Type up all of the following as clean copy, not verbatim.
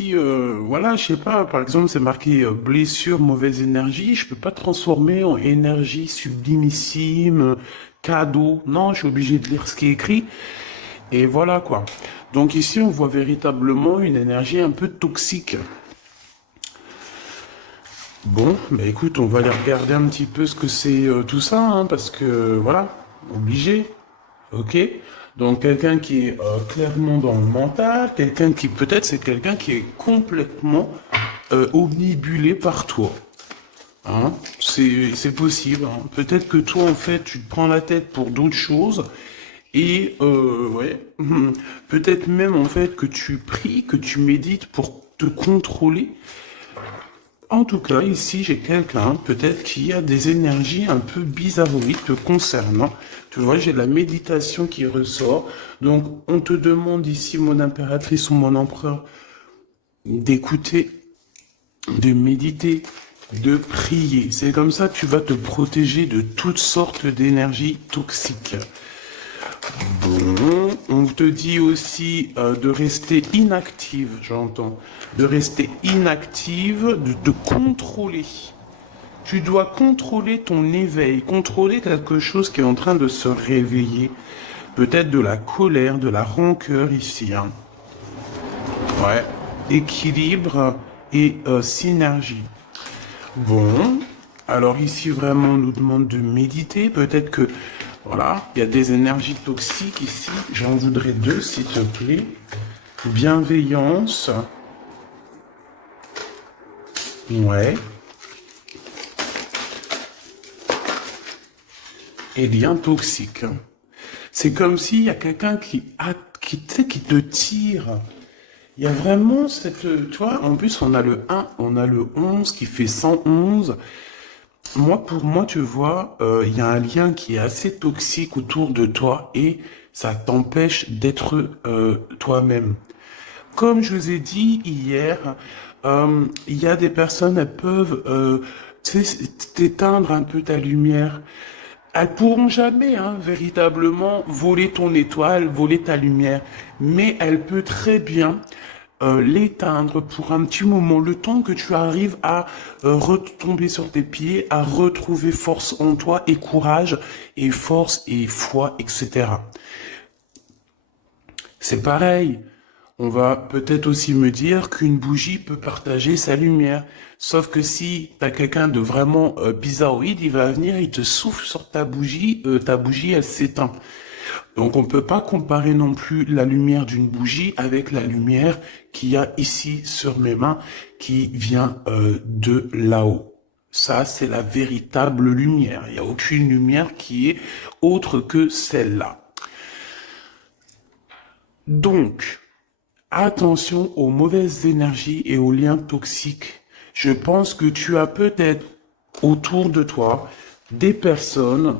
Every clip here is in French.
aussi, voilà, je sais pas, par exemple, c'est marqué blessure, mauvaise énergie. Je peux pas transformer en énergie sublimissime, cadeau. Non, je suis obligé de lire ce qui est écrit. Et voilà quoi. Donc ici, on voit véritablement une énergie un peu toxique. Bon, bah écoute, on va aller regarder un petit peu ce que c'est tout ça, hein, parce que voilà, obligé. Ok? Donc quelqu'un qui est clairement dans le mental, quelqu'un qui peut-être c'est quelqu'un qui est complètement omnibulé par toi. Hein? C'est possible. Hein. Peut-être que toi en fait tu te prends la tête pour d'autres choses et ouais, peut-être même en fait que tu pries, que tu médites pour te contrôler. En tout cas, ici, j'ai quelqu'un, peut-être, qui a des énergies un peu bizarroïdes te concernant. Tu vois, j'ai la méditation qui ressort. Donc, on te demande ici, mon impératrice ou mon empereur, d'écouter, de méditer, de prier. C'est comme ça que tu vas te protéger de toutes sortes d'énergies toxiques. Bon, on te dit aussi de rester inactive, j'entends. De rester inactive, de te contrôler. Tu dois contrôler ton éveil, contrôler quelque chose qui est en train de se réveiller. Peut-être de la colère, de la rancœur ici. Hein. Ouais. Équilibre et synergie. Bon. Alors ici vraiment on nous demande de méditer. Peut-être que voilà, il y a des énergies toxiques ici. J'en voudrais deux s'il te plaît. Bienveillance. Ouais. Et lien toxique. C'est comme s'il y a quelqu'un tu sais, qui te tire. Il y a vraiment cette, tu vois, en plus on a le 1, on a le 11 qui fait 111. Moi, pour moi, tu vois, il y a un lien qui est assez toxique autour de toi et ça t'empêche d'être toi-même. Comme je vous ai dit hier, il y a des personnes, elles peuvent tu sais, t'éteindre un peu ta lumière. Elles pourront jamais, hein, véritablement voler ton étoile, voler ta lumière, mais elle peut très bien l'éteindre pour un petit moment, le temps que tu arrives à retomber sur tes pieds, à retrouver force en toi et courage et force et foi, etc. C'est pareil. On va peut-être aussi me dire qu'une bougie peut partager sa lumière. Sauf que si t'as quelqu'un de vraiment bizarroïde, il va venir, il te souffle sur ta bougie elle s'éteint. Donc on peut pas comparer non plus la lumière d'une bougie avec la lumière qu'il y a ici sur mes mains qui vient de là-haut. Ça, c'est la véritable lumière. Il n'y a aucune lumière qui est autre que celle-là. Donc, attention aux mauvaises énergies et aux liens toxiques. Je pense que tu as peut-être autour de toi des personnes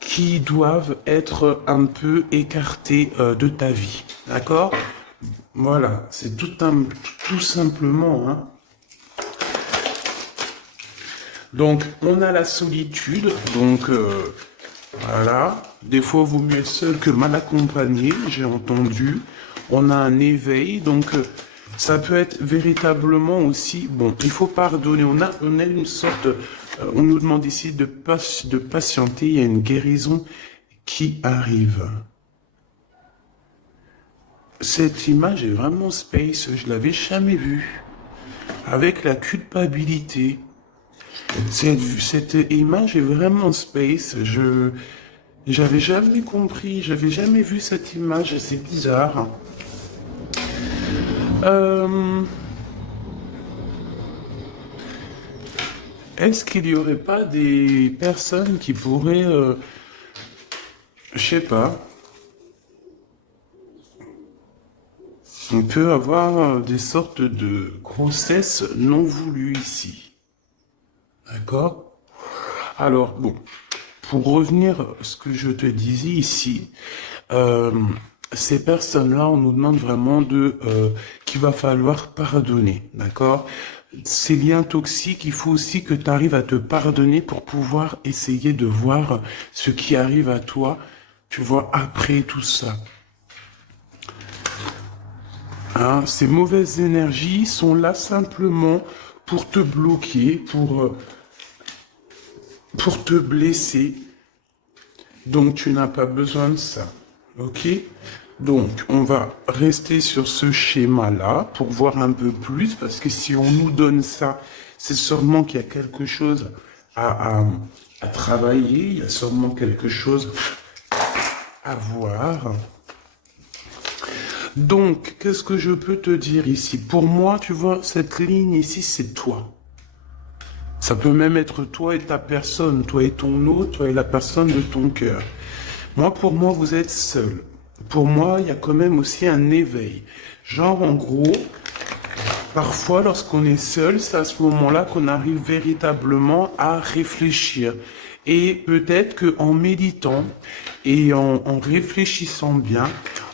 qui doivent être un peu écartées de ta vie. D'accord? Voilà, c'est tout simplement. Hein. Donc, on a la solitude. Donc, voilà. Des fois, vaut mieux être seul que mal accompagné, j'ai entendu. On a un éveil. Donc, ça peut être véritablement aussi... Bon, il faut pardonner. On a une sorte... on nous demande ici de patienter. Il y a une guérison qui arrive. Cette image est vraiment space. Je l'avais jamais vue. Avec la culpabilité. Cette image est vraiment space. J'avais jamais compris, j'avais jamais vu cette image, c'est bizarre. Euh, Est-ce qu'il y aurait pas des personnes qui pourraient, je sais pas, on peut avoir des sortes de grossesses non voulues ici. D'accord? Alors, bon, pour revenir à ce que je te disais ici, euh, ces personnes-là, on nous demande vraiment qu'il va falloir pardonner, d'accord? Ces liens toxiques, il faut aussi que tu arrives à te pardonner pour pouvoir essayer de voir ce qui arrive à toi, tu vois, après tout ça. Hein, ces mauvaises énergies sont là simplement pour te bloquer, pour te blesser. Donc, tu n'as pas besoin de ça. Ok? Donc, on va rester sur ce schéma-là pour voir un peu plus, parce que si on nous donne ça, c'est sûrement qu'il y a quelque chose à travailler, il y a sûrement quelque chose à voir. Donc, qu'est-ce que je peux te dire ici? Pour moi, tu vois, cette ligne ici, c'est toi. Ça peut même être toi et ta personne, toi et ton autre, toi et la personne de ton cœur. Moi, pour moi, vous êtes seul. Pour moi, il y a quand même aussi un éveil. Genre, en gros, parfois, lorsqu'on est seul, c'est à ce moment-là qu'on arrive véritablement à réfléchir. Et peut-être qu'en méditant et en réfléchissant bien,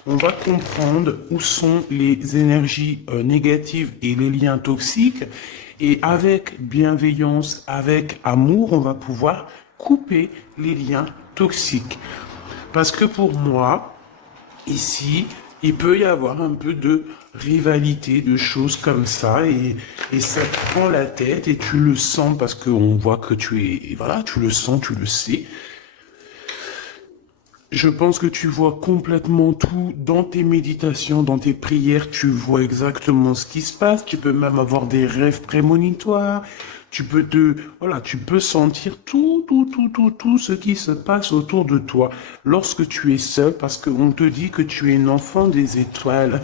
on va comprendre où sont les énergies négatives et les liens toxiques. Et avec bienveillance, avec amour, on va pouvoir couper les liens toxiques. Parce que pour moi, ici, il peut y avoir un peu de rivalité, de choses comme ça, et ça te prend la tête, et tu le sens parce qu'on voit que tu es, voilà, tu le sens, tu le sais. Je pense que tu vois complètement tout dans tes méditations, dans tes prières, tu vois exactement ce qui se passe, tu peux même avoir des rêves prémonitoires, voilà, tu peux sentir tout ce qui se passe autour de toi lorsque tu es seul, parce qu'on te dit que tu es une enfant des étoiles,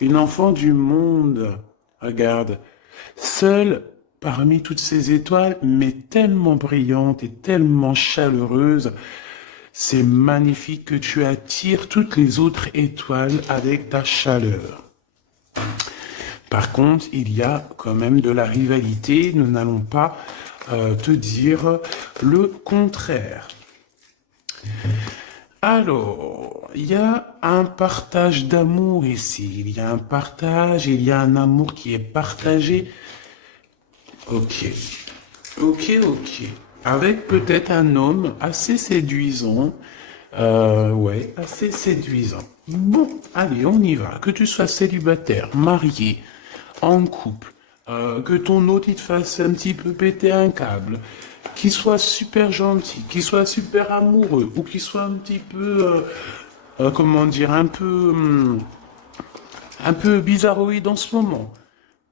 une enfant du monde. Regarde, seule parmi toutes ces étoiles, mais tellement brillante et tellement chaleureuse. C'est magnifique que tu attires toutes les autres étoiles avec ta chaleur. Par contre, il y a quand même de la rivalité. Nous n'allons pas te dire le contraire. Alors, il y a un partage d'amour ici. Il y a un partage, il y a un amour qui est partagé. Ok. Avec peut-être un homme assez séduisant. Ouais, assez séduisant. Bon, allez, on y va. Que tu sois célibataire, marié, en couple, que ton autre il te fasse un petit peu péter un câble, qu'il soit super gentil, qu'il soit super amoureux, ou qu'il soit un petit peu, comment dire, un peu bizarroïde en ce moment.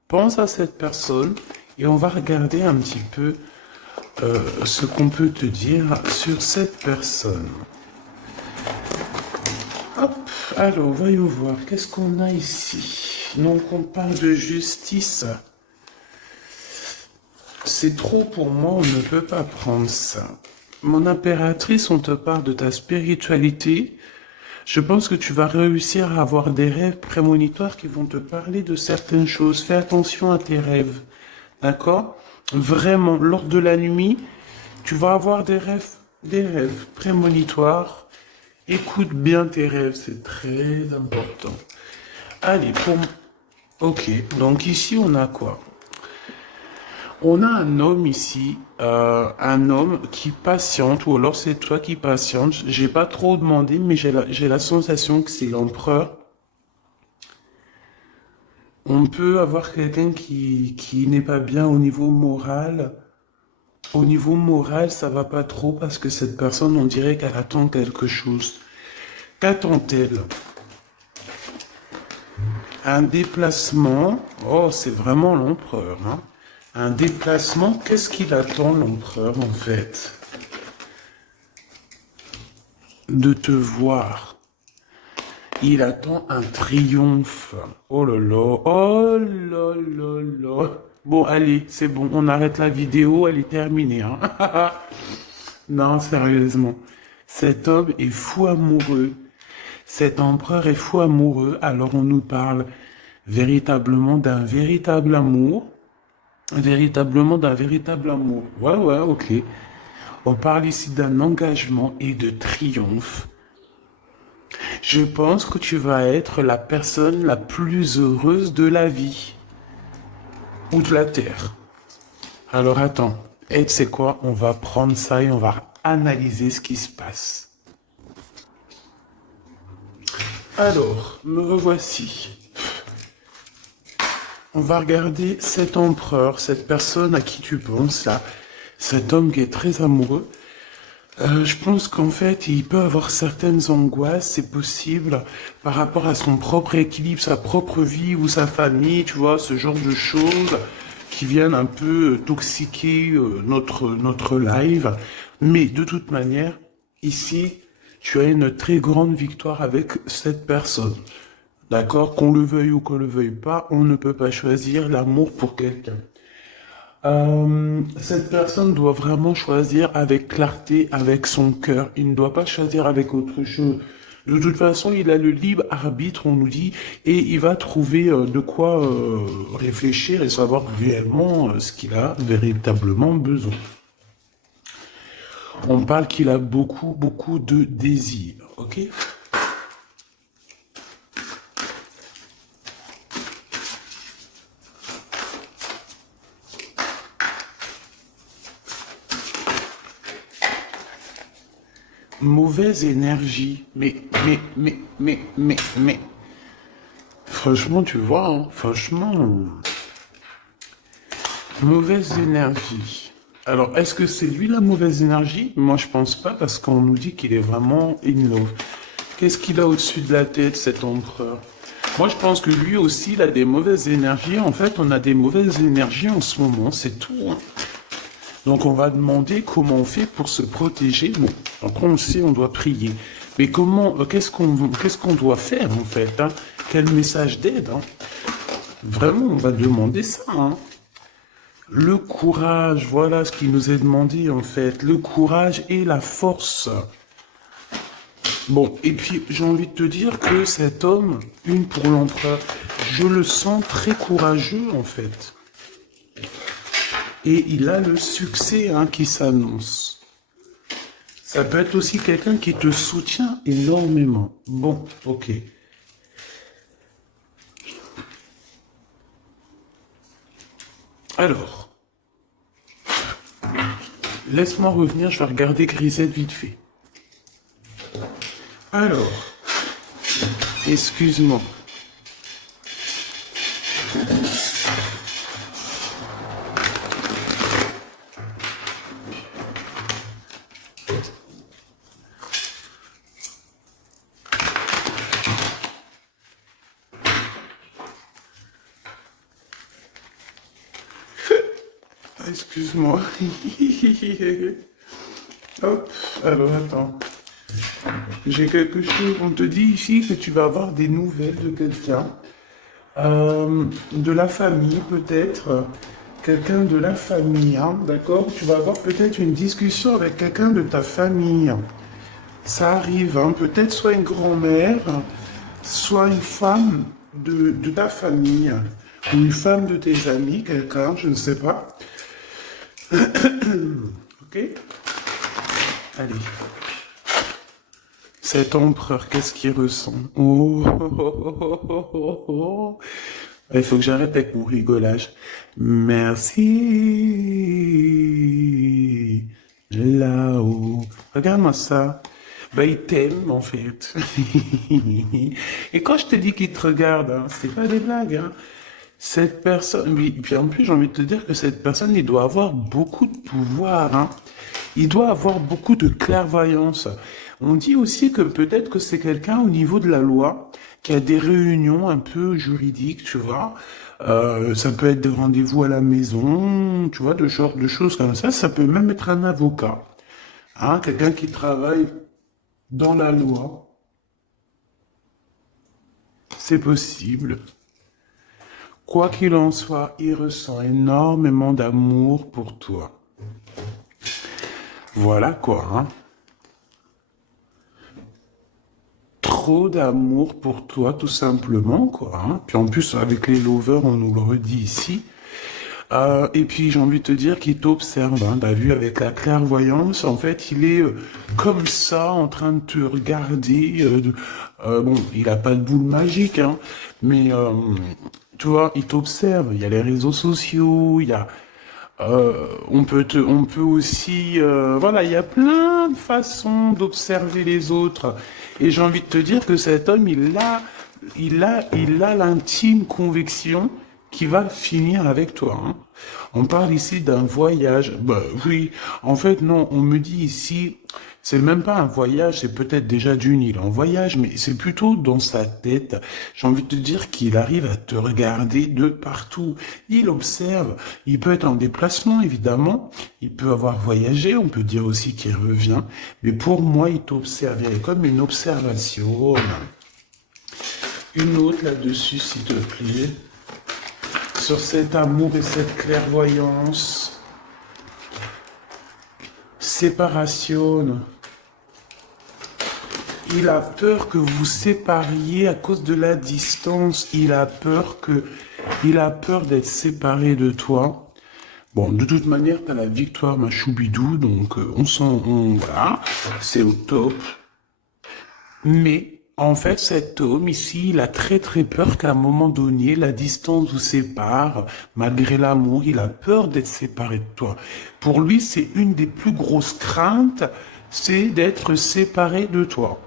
Pense à cette personne et on va regarder un petit peu ce qu'on peut te dire sur cette personne. Hop, alors voyons voir, qu'est-ce qu'on a ici? Donc on parle de justice. C'est trop pour moi, on ne peut pas prendre ça. Mon impératrice, on te parle de ta spiritualité. Je pense que tu vas réussir à avoir des rêves prémonitoires qui vont te parler de certaines choses. Fais attention à tes rêves. D'accord? Vraiment, lors de la nuit, tu vas avoir des rêves prémonitoires. Écoute bien tes rêves, c'est très important. Allez, Ok, donc ici on a quoi? On a un homme ici, un homme qui patiente, ou alors c'est toi qui patiente. J'ai pas trop demandé, mais j'ai la sensation que c'est l'empereur. On peut avoir quelqu'un qui n'est pas bien au niveau moral. Au niveau moral, ça va pas trop parce que cette personne, on dirait qu'elle attend quelque chose. Qu'attend-elle? Un déplacement. Oh, c'est vraiment l'empereur, hein. Un déplacement, qu'est-ce qu'il attend l'empereur en fait? De te voir. Il attend un triomphe. Oh là là, oh là là là. Bon, allez, c'est bon, on arrête la vidéo, elle est terminée, hein. Non, sérieusement. Cet homme est fou amoureux. Cet empereur est fou amoureux, alors on nous parle véritablement d'un véritable amour. Véritablement d'un véritable amour. Ouais, ouais, ok. On parle ici d'un engagement et de triomphe. Je pense que tu vas être la personne la plus heureuse de la vie. Ou de la terre. Alors attends. Et tu sais quoi? On va prendre ça et on va analyser ce qui se passe. Alors, me revoici. On va regarder cet empereur, cette personne à qui tu penses là, cet homme qui est très amoureux. Je pense qu'en fait, il peut avoir certaines angoisses, c'est possible, par rapport à son propre équilibre, sa propre vie ou sa famille, tu vois, ce genre de choses qui viennent un peu toxiquer notre live. Mais de toute manière, ici, tu as une très grande victoire avec cette personne. D'accord? Qu'on le veuille ou qu'on le veuille pas, on ne peut pas choisir l'amour pour quelqu'un. Cette personne doit vraiment choisir avec clarté, avec son cœur. Il ne doit pas choisir avec autre chose. De toute façon, il a le libre arbitre, on nous dit, et il va trouver de quoi réfléchir et savoir réellement ce qu'il a véritablement besoin. On parle qu'il a beaucoup, beaucoup de désirs, ok? Mauvaise énergie. Mais. Franchement, tu vois, hein, franchement, mauvaise énergie. Alors, est-ce que c'est lui la mauvaise énergie? Moi, je pense pas, parce qu'on nous dit qu'il est vraiment in love. Qu'est-ce qu'il a au-dessus de la tête, cet empereur? Moi, je pense que lui aussi, il a des mauvaises énergies. En fait, on a des mauvaises énergies en ce moment, c'est tout, hein. Donc on va demander comment on fait pour se protéger. Bon, après on sait, on doit prier. Mais comment, qu'est-ce qu'on doit faire en fait, hein? Quel message d'aide, hein? Vraiment, on va demander ça, hein. Le courage, voilà ce qui nous est demandé en fait. Le courage et la force. Bon, et puis j'ai envie de te dire que cet homme, une pour l'empereur, je le sens très courageux en fait. Et il a le succès hein, qui s'annonce. Ça peut être aussi quelqu'un qui te soutient énormément. Bon, ok. Alors, laisse-moi revenir, je vais regarder Grisette vite fait. Alors, excuse-moi. Excuse-moi. Hop, alors attends. J'ai quelque chose. On te dit ici que tu vas avoir des nouvelles de quelqu'un. De la famille peut-être. Quelqu'un de la famille, hein, d'accord? Tu vas avoir peut-être une discussion avec quelqu'un de ta famille. Ça arrive, hein, peut-être soit une grand-mère, soit une femme de ta famille, ou une femme de tes amis, quelqu'un, je ne sais pas. Ok? Allez. Cet empereur, qu'est-ce qu'il ressent? Oh, oh, oh, oh, oh, oh, oh. Il faut que j'arrête avec mon rigolage. Merci. Là-haut. Regarde-moi ça. Bah, il t'aime, en fait. Et quand je te dis qu'il te regarde, hein, c'est pas des blagues, hein. Cette personne, oui, puis en plus, j'ai envie de te dire que cette personne, il doit avoir beaucoup de pouvoir, hein. Il doit avoir beaucoup de clairvoyance. On dit aussi que peut-être que c'est quelqu'un au niveau de la loi qui a des réunions un peu juridiques, tu vois. Ça peut être des rendez-vous à la maison, tu vois, de genre de choses comme ça. Ça peut même être un avocat, hein, quelqu'un qui travaille dans la loi. C'est possible. Quoi qu'il en soit, il ressent énormément d'amour pour toi. Voilà quoi, hein. Trop d'amour pour toi, tout simplement, quoi, hein. Puis en plus, avec les lovers, on nous le redit ici. Et puis j'ai envie de te dire qu'il t'observe, hein, t'as vu avec la clairvoyance, en fait il est comme ça en train de te regarder. Bon, il a pas de boule magique, hein, mais tu vois, il t'observe. Il y a les réseaux sociaux, il y a on peut aussi, voilà, il y a plein de façons d'observer les autres. Et j'ai envie de te dire que cet homme, il a l'intime conviction qui va finir avec toi, hein. On parle ici d'un voyage. Bah oui, en fait non, on me dit ici, c'est même pas un voyage, c'est peut-être déjà d'une île en voyage, mais c'est plutôt dans sa tête. J'ai envie de te dire qu'il arrive à te regarder de partout. Il observe, il peut être en déplacement évidemment, il peut avoir voyagé, on peut dire aussi qu'il revient, mais pour moi il t'observe, il y a comme une observation. Une autre là-dessus s'il te plaît. Sur cet amour et cette clairvoyance. Séparation. Il a peur que vous sépariez à cause de la distance. Il a peur d'être séparé de toi. Bon, de toute manière, t'as la victoire, ma choubidou, donc voilà, c'est au top. Mais en fait, cet homme ici, il a très très peur qu'à un moment donné, la distance vous sépare. Malgré l'amour, il a peur d'être séparé de toi. Pour lui, c'est une des plus grosses craintes, c'est d'être séparé de toi.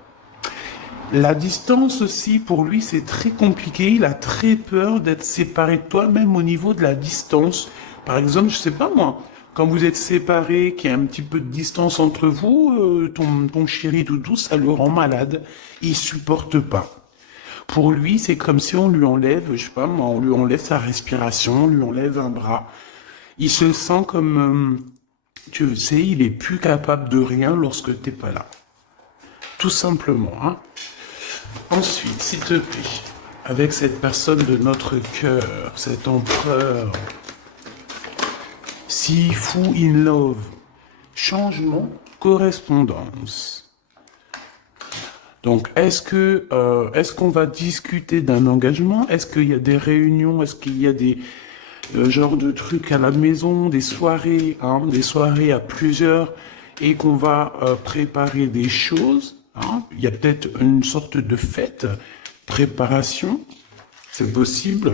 La distance aussi, pour lui, c'est très compliqué. Il a très peur d'être séparé de toi, même au niveau de la distance. Par exemple, je sais pas moi, quand vous êtes séparés, qu'il y a un petit peu de distance entre vous, ton chéri doudou, ça le rend malade. Il supporte pas. Pour lui, c'est comme si on lui enlève, je sais pas moi, on lui enlève sa respiration, on lui enlève un bras. Il se sent comme, tu sais, il est plus capable de rien lorsque t'es pas là. Tout simplement, hein. Ensuite, s'il te plaît, avec cette personne de notre cœur, cet empereur, si fou in love, changement, correspondance. Donc, est-ce qu'on va discuter d'un engagement? Est-ce qu'il y a des réunions? Est-ce qu'il y a des genres de trucs à la maison, des soirées, hein, des soirées à plusieurs, et qu'on va préparer des choses, hein? Il y a peut-être une sorte de fête, préparation, c'est possible.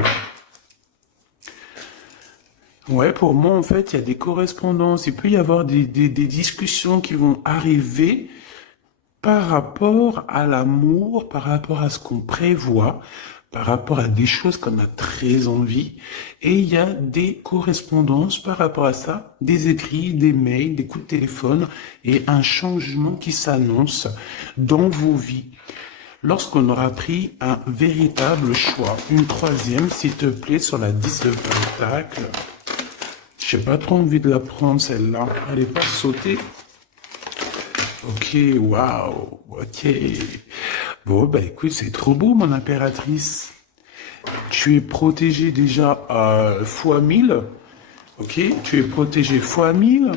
Ouais, pour moi, en fait, il y a des correspondances. Il peut y avoir des discussions qui vont arriver par rapport à l'amour, par rapport à ce qu'on prévoit, par rapport à des choses qu'on a très envie. Et il y a des correspondances par rapport à ça, des écrits, des mails, des coups de téléphone et un changement qui s'annonce dans vos vies. Lorsqu'on aura pris un véritable choix. Une troisième, s'il te plaît, sur la 10 de Pentacle. J'ai pas trop envie de la prendre, celle-là. Elle est pas sautée. Ok, waouh, ok. Bon, bah écoute, c'est trop beau, mon impératrice. Tu es protégée déjà fois 1000. Ok, tu es protégée fois 1000.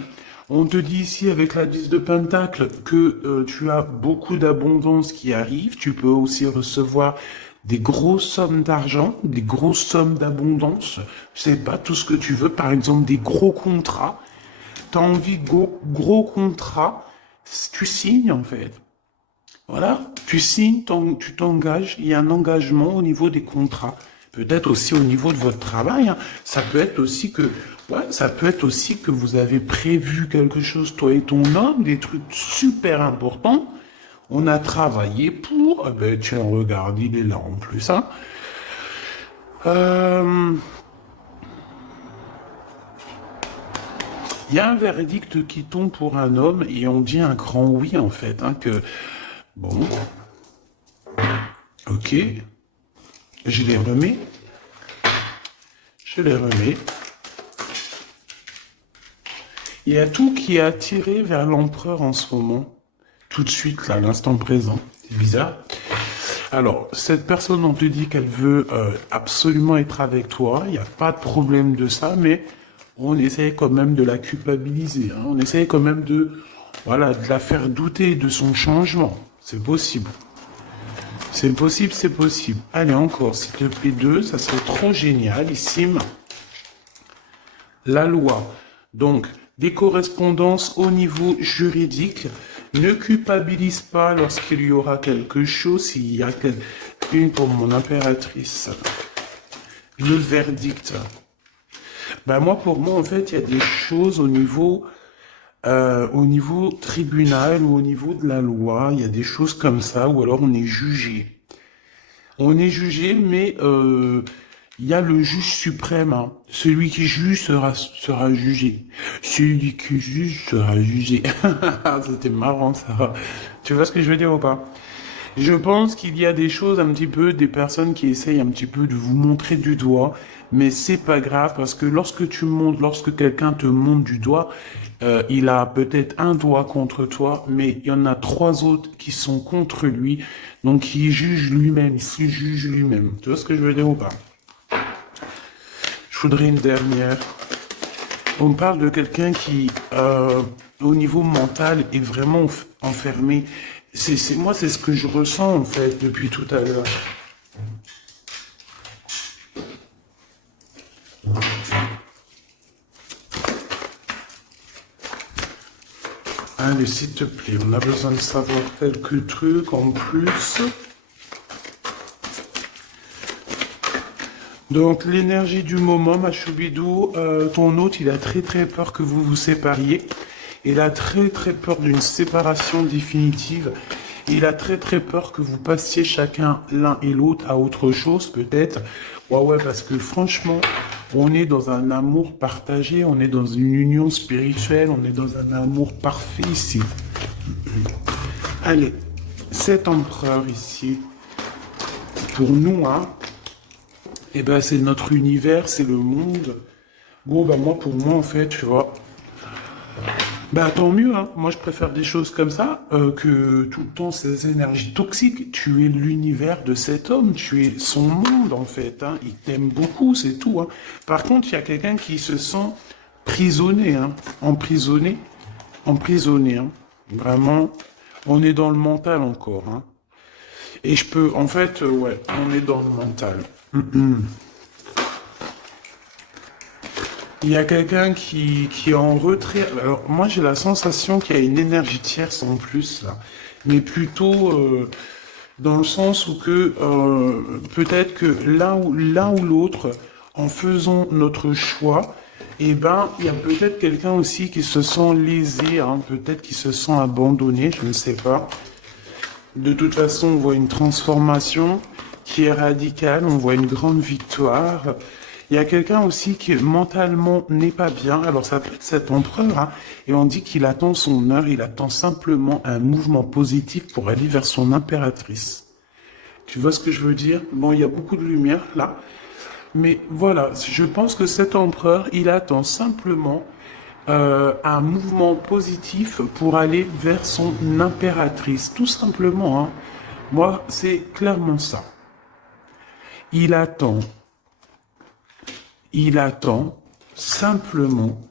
On te dit ici avec la 10 de Pentacle que tu as beaucoup d'abondance qui arrive. Tu peux aussi recevoir des grosses sommes d'argent, des grosses sommes d'abondance. Je sais pas, tout ce que tu veux. Par exemple, des gros contrats. T'as envie de gros contrats. Tu signes en fait. Voilà, tu signes, tu t'engages, il y a un engagement au niveau des contrats. Peut-être aussi au niveau de votre travail, hein. Ça peut être aussi que, ouais, ça peut être aussi que vous avez prévu quelque chose, toi et ton homme, des trucs super importants. On a travaillé pour, eh ben, tiens, regarde, il est là en plus, hein. Il y a un verdict qui tombe pour un homme et on dit un grand oui en fait, hein, que bon, ok, je les remets, je les remets. Il y a tout qui est attiré vers l'empereur en ce moment, tout de suite là, à l'instant présent. C'est bizarre. Alors, cette personne, on te dit qu'elle veut absolument être avec toi, il n'y a pas de problème de ça, mais on essaie quand même de la culpabiliser, hein. On essaie quand même de, voilà, de la faire douter de son changement. C'est possible. C'est possible, c'est possible. Allez, encore, s'il te plaît, 2, ça serait trop génialissime. La loi. Donc, des correspondances au niveau juridique. Ne culpabilise pas lorsqu'il y aura quelque chose, s'il y a une pour mon impératrice. Le verdict. Ben moi, pour moi, en fait, il y a des choses au niveau tribunal ou au niveau de la loi, il y a des choses comme ça, ou alors on est jugé. On est jugé, mais il y a le juge suprême, hein. Celui qui juge sera jugé. Celui qui juge sera jugé. C'était marrant, ça. Tu vois ce que je veux dire ou pas? Je pense qu'il y a des choses un petit peu, des personnes qui essayent un petit peu de vous montrer du doigt, mais c'est pas grave parce que lorsque quelqu'un te montre du doigt, il a peut-être un doigt contre toi, mais il y en a trois autres qui sont contre lui, donc il juge lui-même, il se juge lui-même. Tu vois ce que je veux dire ou pas? Je voudrais une dernière. On parle de quelqu'un qui, au niveau mental, est vraiment enfermé. Moi, c'est ce que je ressens, en fait, depuis tout à l'heure. Allez, s'il te plaît, on a besoin de savoir quelques trucs en plus. Donc, l'énergie du moment, ma choubidou, ton hôte, il a très très peur que vous vous sépariez. Il a très très peur d'une séparation définitive. Il a très très peur que vous passiez chacun l'un et l'autre à autre chose, peut-être. Ouais, parce que franchement, on est dans un amour partagé, on est dans une union spirituelle, on est dans un amour parfait ici. Allez, cet empereur ici, pour nous, hein, eh ben, c'est notre univers, c'est le monde. Bon, bah, pour moi, en fait, tu vois, bah, tant mieux, hein. Moi, je préfère des choses comme ça, que tout le temps ces énergies toxiques. Tu es l'univers de cet homme, tu es son monde, en fait, hein. Il t'aime beaucoup, c'est tout, hein. Par contre, il y a quelqu'un qui se sent prisonnier, hein. Emprisonné, hein. Vraiment, on est dans le mental encore, hein. Et en fait, ouais, on est dans le mental. Il y a quelqu'un qui est en retrait. Alors, moi, j'ai la sensation qu'il y a une énergie tierce en plus, là. Mais plutôt dans le sens où peut-être que l'un ou l'autre, en faisant notre choix, eh ben, il y a peut-être quelqu'un aussi qui se sent lésé, hein, peut-être qui se sent abandonné, je ne sais pas. De toute façon, on voit une transformation qui est radicale, on voit une grande victoire. Il y a quelqu'un aussi qui mentalement n'est pas bien, alors ça peut être cet empereur, hein, et on dit qu'il attend son heure, il attend simplement un mouvement positif pour aller vers son impératrice. Tu vois ce que je veux dire? Bon, il y a beaucoup de lumière là, mais voilà, je pense que cet empereur, il attend simplement un mouvement positif pour aller vers son impératrice, tout simplement, hein. Moi, c'est clairement ça. Il attend Il attend simplement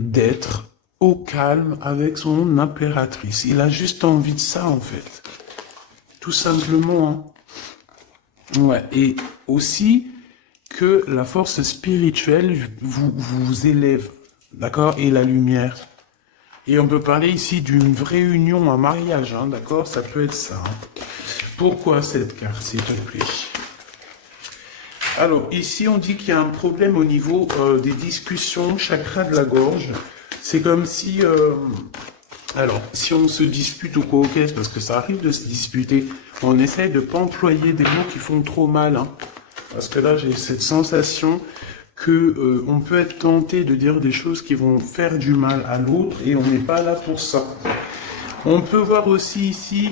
d'être au calme avec son impératrice. Il a juste envie de ça, en fait. Tout simplement, hein. Ouais. Et aussi que la force spirituelle vous élève. D'accord? Et la lumière. Et on peut parler ici d'une vraie union, un mariage, hein, d'accord? Ça peut être ça, hein. Pourquoi cette carte, s'il te plaît? Alors, ici, on dit qu'il y a un problème au niveau des discussions, chakra de la gorge. C'est comme si... alors, si on se dispute ou quoi, ok, parce que ça arrive de se disputer, on essaye de ne pas employer des mots qui font trop mal, hein. Parce que là, j'ai cette sensation que on peut être tenté de dire des choses qui vont faire du mal à l'autre, et on n'est pas là pour ça. On peut voir aussi ici...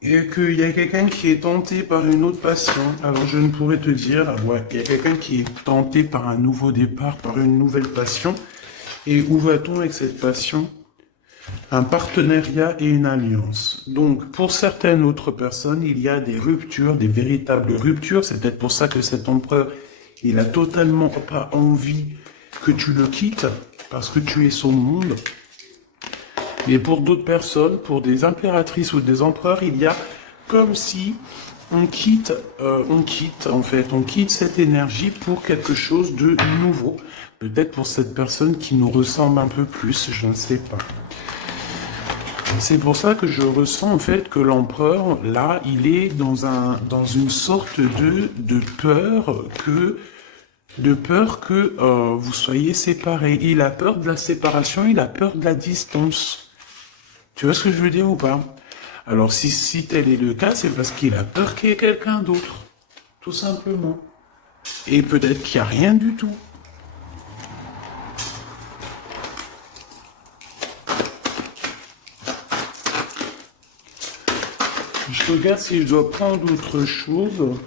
et qu'il y a quelqu'un qui est tenté par une autre passion. Alors je ne pourrais te dire, ouais, il y a quelqu'un qui est tenté par un nouveau départ, par une nouvelle passion. Et où va-t-on avec cette passion? Un partenariat et une alliance. Donc pour certaines autres personnes, il y a des ruptures, des véritables ruptures. C'est peut-être pour ça que cet empereur, il a totalement pas envie que tu le quittes, parce que tu es son monde. Mais pour d'autres personnes, pour des impératrices ou des empereurs, il y a comme si on quitte cette énergie pour quelque chose de nouveau. Peut-être pour cette personne qui nous ressemble un peu plus, je ne sais pas. C'est pour ça que je ressens en fait que l'empereur, là, il est dans une sorte de peur que vous soyez séparés. Il a peur de la séparation, il a peur de la distance. Tu vois ce que je veux dire ou pas? Alors si tel est le cas, c'est parce qu'il a peur qu'il y ait quelqu'un d'autre. tout simplement. Et peut-être qu'il n'y a rien du tout. Je regarde si je dois prendre autre chose.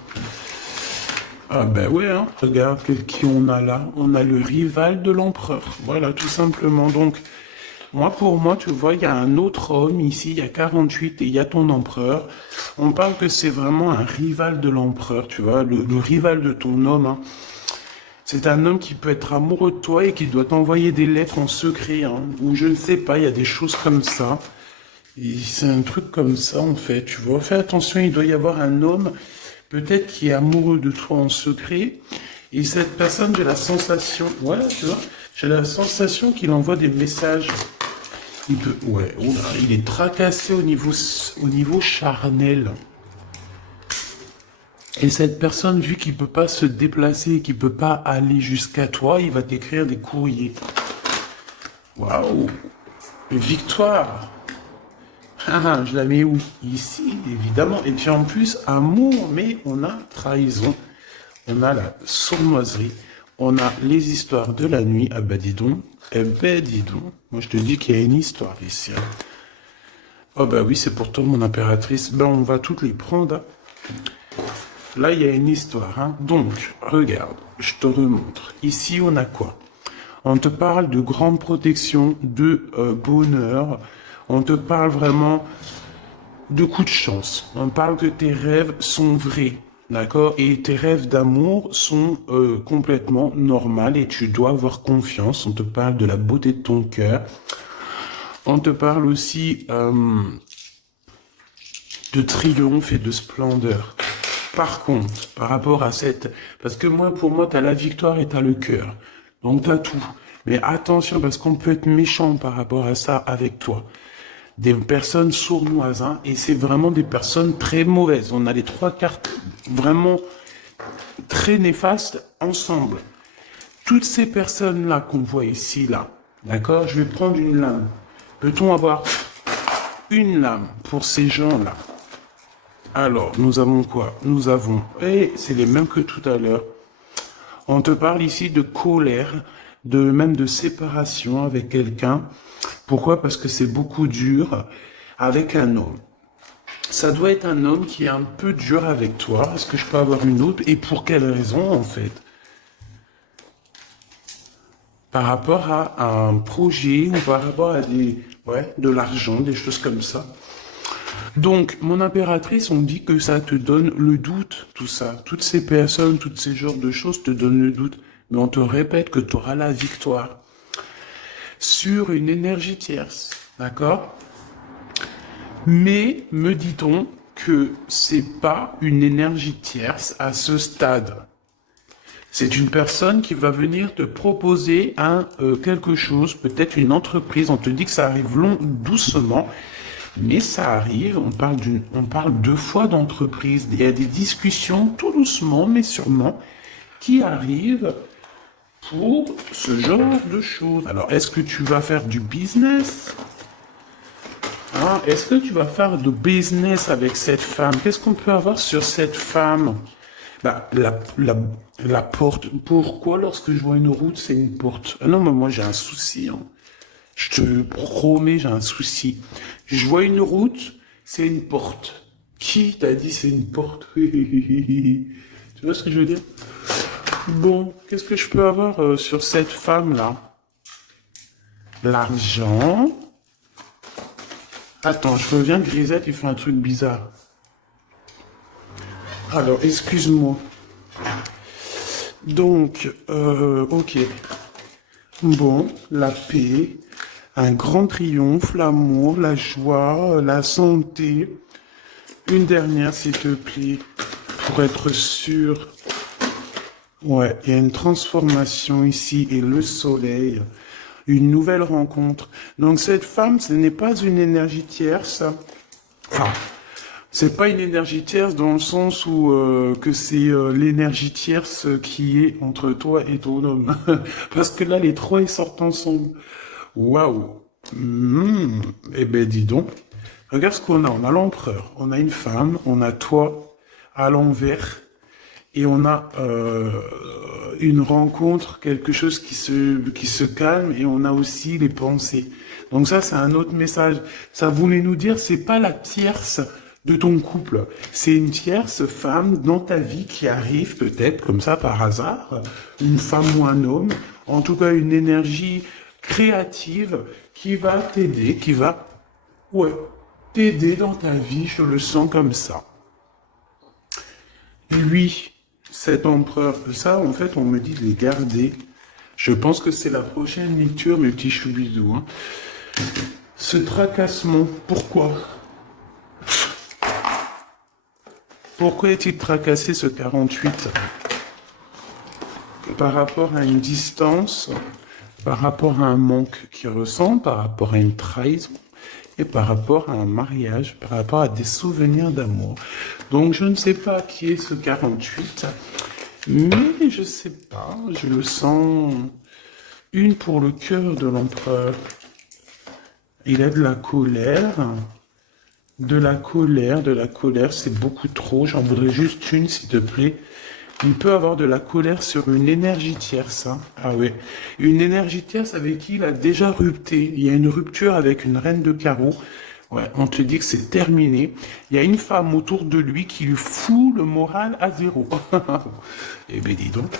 Ah ben ouais, hein. Regarde qui on a là. On a le rival de l'empereur. Voilà, tout simplement. Donc, pour moi, tu vois, il y a un autre homme ici, il y a 48 et il y a ton empereur. On parle que c'est vraiment un rival de l'empereur, tu vois, le rival de ton homme, hein. C'est un homme qui peut être amoureux de toi et qui doit t'envoyer des lettres en secret, hein, ou je ne sais pas, il y a des choses comme ça. Et c'est un truc comme ça, en fait, tu vois. Fais attention, il doit y avoir un homme, peut-être qui est amoureux de toi en secret. Et cette personne, j'ai la sensation, voilà, tu vois, j'ai la sensation qu'il envoie des messages. Il peut, ouais, oula, il est tracassé au niveau charnel. Et cette personne, vu qu'il peut pas se déplacer, qu'il peut pas aller jusqu'à toi, il va t'écrire des courriers. Waouh! Victoire! Ah, je la mets où? Ici, évidemment. Et puis en plus, amour, mais on a trahison. On a la sournoiserie. On a les histoires de la nuit. Ah bah dis donc. Eh ben dis donc. Moi je te dis qu'il y a une histoire ici, hein. Oh bah oui, c'est pour toi mon impératrice. Ben on va toutes les prendre, hein. Là il y a une histoire, hein. Donc, regarde, je te remontre. Ici on a quoi? On te parle de grande protection, de bonheur. On te parle vraiment de coups de chance. On parle que tes rêves sont vrais. D'accord? Et tes rêves d'amour sont complètement normaux et tu dois avoir confiance. On te parle de la beauté de ton cœur. On te parle aussi de triomphe et de splendeur. Par contre, par rapport à cette... Parce que pour moi, t'as la victoire et t'as le cœur. Donc t'as tout. Mais attention, parce qu'on peut être méchant par rapport à ça avec toi. Des personnes sournoises, hein, et c'est vraiment des personnes très mauvaises. On a les trois cartes vraiment très néfastes ensemble. Toutes ces personnes-là qu'on voit ici, là, d'accord? Je vais prendre une lame. Peut-on avoir une lame pour ces gens-là? Alors, nous avons quoi? Nous avons, et c'est les mêmes que tout à l'heure. On te parle ici de colère, même de séparation avec quelqu'un. Pourquoi? Parce que c'est beaucoup dur avec un homme. Ça doit être un homme qui est un peu dur avec toi. Est-ce que je peux avoir une autre? Et pour quelle raison, en fait? Par rapport à un projet ou par rapport à de l'argent, des choses comme ça. Donc, mon impératrice, on dit que ça te donne le doute, tout ça. Toutes ces personnes, tous ces genres de choses te donnent le doute. Mais on te répète que tu auras la victoire sur une énergie tierce, d'accord? Mais me dit-on que c'est pas une énergie tierce à ce stade. C'est une personne qui va venir te proposer quelque chose, peut-être une entreprise. On te dit que ça arrive doucement, mais ça arrive. On parle deux fois d'entreprise. Il y a des discussions tout doucement, mais sûrement, qui arrivent pour ce genre de choses. Alors, est-ce que tu vas faire du business? Hein? Est-ce que tu vas faire du business avec cette femme? Qu'est-ce qu'on peut avoir sur cette femme? Bah, la porte. Pourquoi lorsque je vois une route, c'est une porte? Ah non, mais moi j'ai un souci, hein. Je te promets, j'ai un souci. Je vois une route, c'est une porte. Qui t'a dit c'est une porte? Tu vois ce que je veux dire? Bon, qu'est-ce que je peux avoir sur cette femme-là? L'argent. Attends, je reviens, Grisette, il fait un truc bizarre. Alors, excuse-moi. Donc, ok. Bon, la paix, un grand triomphe, l'amour, la joie, la santé. Une dernière, s'il te plaît, pour être sûr. Ouais, il y a une transformation ici et le soleil, une nouvelle rencontre. Donc cette femme, ce n'est pas une énergie tierce. Enfin, c'est pas une énergie tierce dans le sens où que c'est l'énergie tierce qui est entre toi et ton homme. Parce que là, les trois, ils sortent ensemble. Waouh. Eh ben, dis donc. Regarde ce qu'on a. On a l'empereur, on a une femme, on a toi à l'envers. et on a une rencontre, quelque chose qui se calme, et on a aussi les pensées. Donc ça, c'est un autre message. Ça voulait nous dire, c'est pas la tierce de ton couple, c'est une tierce femme dans ta vie qui arrive peut-être comme ça par hasard, une femme ou un homme, en tout cas une énergie créative qui va t'aider, qui va, ouais, t'aider dans ta vie, je le sens comme ça. Lui, cet empereur, ça, en fait, on me dit de les garder. Je pense que c'est la prochaine lecture, mes petits choubidous. Hein. Ce tracassement, pourquoi? Pourquoi est-il tracassé, ce 48? Par rapport à une distance, par rapport à un manque qu'il ressent, par rapport à une trahison, et par rapport à un mariage, par rapport à des souvenirs d'amour. Donc je ne sais pas qui est ce 48, mais je sais pas, je le sens. Une pour le cœur de l'empereur. Il a de la colère, de la colère, de la colère, c'est beaucoup trop. J'en voudrais juste une, s'il te plaît. Il peut avoir de la colère sur une énergie tierce. Hein. Ah oui. Une énergie tierce avec qui il a déjà rupté. Il y a une rupture avec une reine de carreau. Ouais, on te dit que c'est terminé. Il y a une femme autour de lui qui lui fout le moral à zéro. Eh ben dis donc.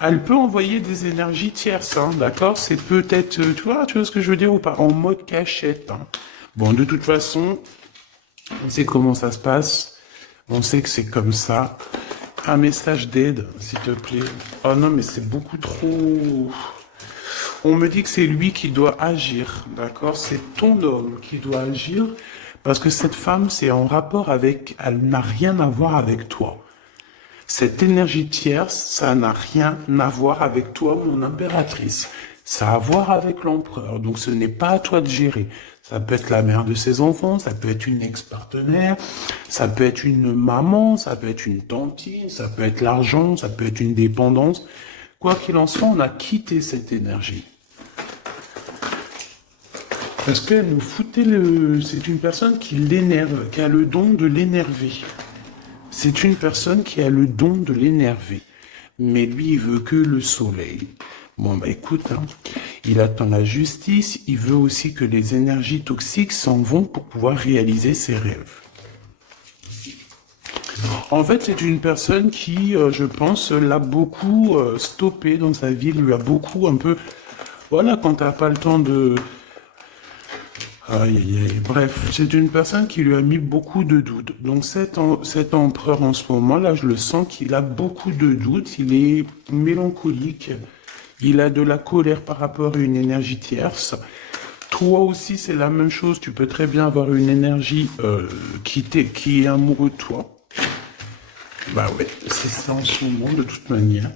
Elle peut envoyer des énergies tierces, hein, d'accord? C'est peut-être, tu vois ce que je veux dire ou pas? En mode cachette. Hein. Bon, de toute façon, on sait comment ça se passe. On sait que c'est comme ça. Un message d'aide, s'il te plaît. Oh non, mais c'est beaucoup trop... On me dit que c'est lui qui doit agir, d'accord? C'est ton homme qui doit agir, parce que cette femme, c'est en rapport avec... Elle n'a rien à voir avec toi. Cette énergie tierce, ça n'a rien à voir avec toi, mon impératrice. Ça a à voir avec l'empereur, donc ce n'est pas à toi de gérer. Ça peut être la mère de ses enfants, ça peut être une ex-partenaire, ça peut être une maman, ça peut être une tantine, ça peut être l'argent, ça peut être une dépendance. Quoi qu'il en soit, on a quitté cette énergie. Parce qu'elle nous foutait le... C'est une personne qui l'énerve, qui a le don de l'énerver. C'est une personne qui a le don de l'énerver. Mais lui, il veut que le soleil. Bon, bah écoute, hein, il attend la justice, il veut aussi que les énergies toxiques s'en vont pour pouvoir réaliser ses rêves. En fait, c'est une personne qui, je pense, l'a beaucoup stoppé dans sa vie, lui a beaucoup un peu... Voilà, quand t'as pas le temps de... Aïe, aïe, aïe. Bref, c'est une personne qui lui a mis beaucoup de doutes. Donc cet empereur en ce moment-là, je le sens qu'il a beaucoup de doutes, il est mélancolique, il a de la colère par rapport à une énergie tierce. Toi aussi, c'est la même chose, tu peux très bien avoir une énergie qui est amoureux de toi. Bah ouais, c'est ça en ce moment de toute manière.